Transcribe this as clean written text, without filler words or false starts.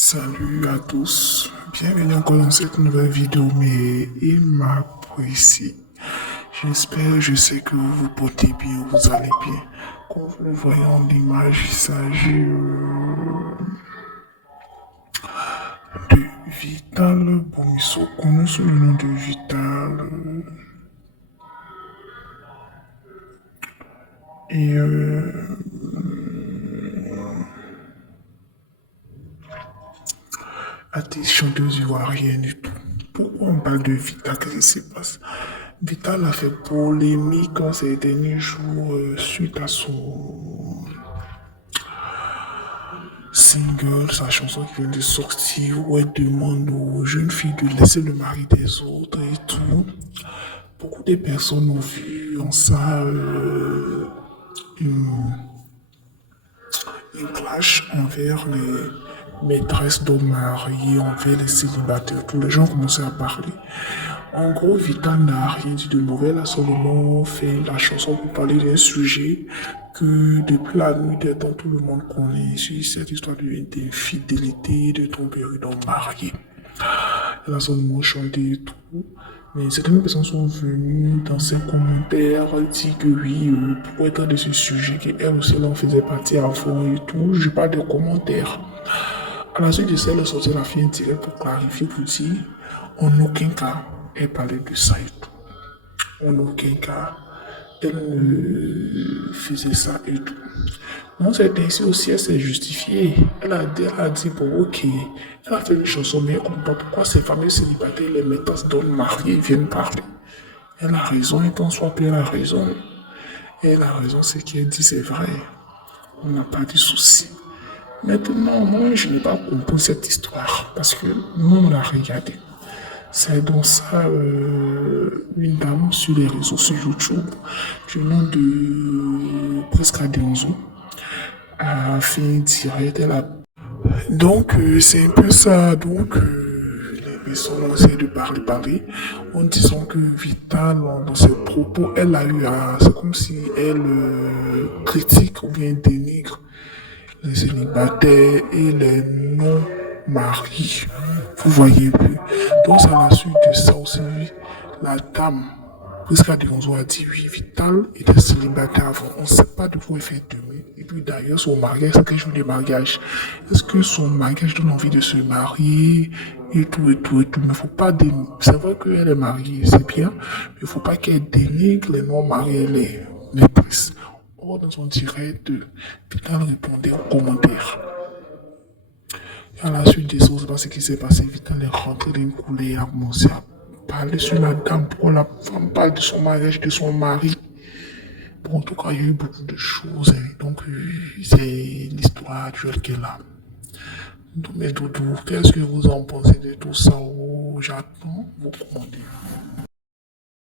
Salut à tous, bienvenue encore dans cette nouvelle vidéo, mais il m'apprécie. Je sais que vous vous portez bien, vous allez bien. Comme vous le voyez en image, il s'agit de Vital Bomisso, connu sous le nom de Vital. Et artiste chanteuse ivoirienne et tout. Pourquoi on parle de Vital? Qu'est-ce qui se passe? Vital a fait polémique en ces derniers jours suite à son single, sa chanson qui vient de sortir où elle demande aux jeunes filles de laisser le mari des autres et tout. Beaucoup de personnes ont vu en ça une, une clash envers les maîtresses d'hommes mariés, envers les célibataires. Tous les gens commençaient à parler. En gros, Vital n'a rien dit de mauvais, elle a seulement fait la chanson pour parler d'un sujet que depuis la nuit des temps, tout le monde connaît. C'est cette histoire d'infidélité, de tromperie d'hommes mariés. Elle a seulement chanté et tout. Mais certaines personnes sont venues dans ses commentaires dire que oui, pour être de ce sujet, qu'elle aussi elle en faisait partie avant et tout. Je parle de commentaires. À la suite de ça, elle a sorti la fille direct pour clarifier, pour dire en aucun cas elle parlait de ça et tout. En aucun cas elle ne faisait ça et tout. Non, c'est ainsi aussi, elle s'est justifiée. Elle a dit, bon, ok, elle a fait une chanson, mais elle comprend pourquoi ces fameux célibataires, les maîtresses d'hommes mariés viennent parler. Elle a raison, et tant soit qu'elle a raison. Et elle a raison, ce qu'elle dit, c'est vrai. On n'a pas de souci. Maintenant, moi, je n'ai pas compris cette histoire, parce que nous, on l'a regardé. C'est donc ça, une dame sur les réseaux, sur YouTube, du nom de Presque Adéonzo, a fait un direct. Donc, c'est un peu ça. Donc, les personnes ont essayé de parler, en disant que Vital, dans ses propos, elle a eu à. C'est comme si elle critique ou bien dénigre les célibataires et les non-mariés. Vous voyez un peu. Donc, à la suite de ça aussi, la dame, Prisca Degonzo a dit oui, Vital était célibataire avant. On ne sait pas de quoi il fait demain. Et puis d'ailleurs, son mariage, c'est quelque chose de mariage. Est-ce que son mariage donne envie de se marier et tout, et tout, et tout. Mais il ne faut pas dénigrer. C'est vrai qu'elle est mariée, c'est bien. Mais il ne faut pas qu'elle dénigre les non-mariés, les prises. Or, dans son direct, Vital répondait aux commentaires. Et à la suite des choses, ce qui s'est passé, Vital est rentré dans une coulée, a commencé à parler sur la dame, pour la femme parle de son mariage, de son mari. Bon, en tout cas, il y a eu beaucoup de choses. Donc, c'est l'histoire actuelle qu'elle a. Mais Doudou, qu'est-ce que vous en pensez de tout ça? Oh, j'attends vos commentaires.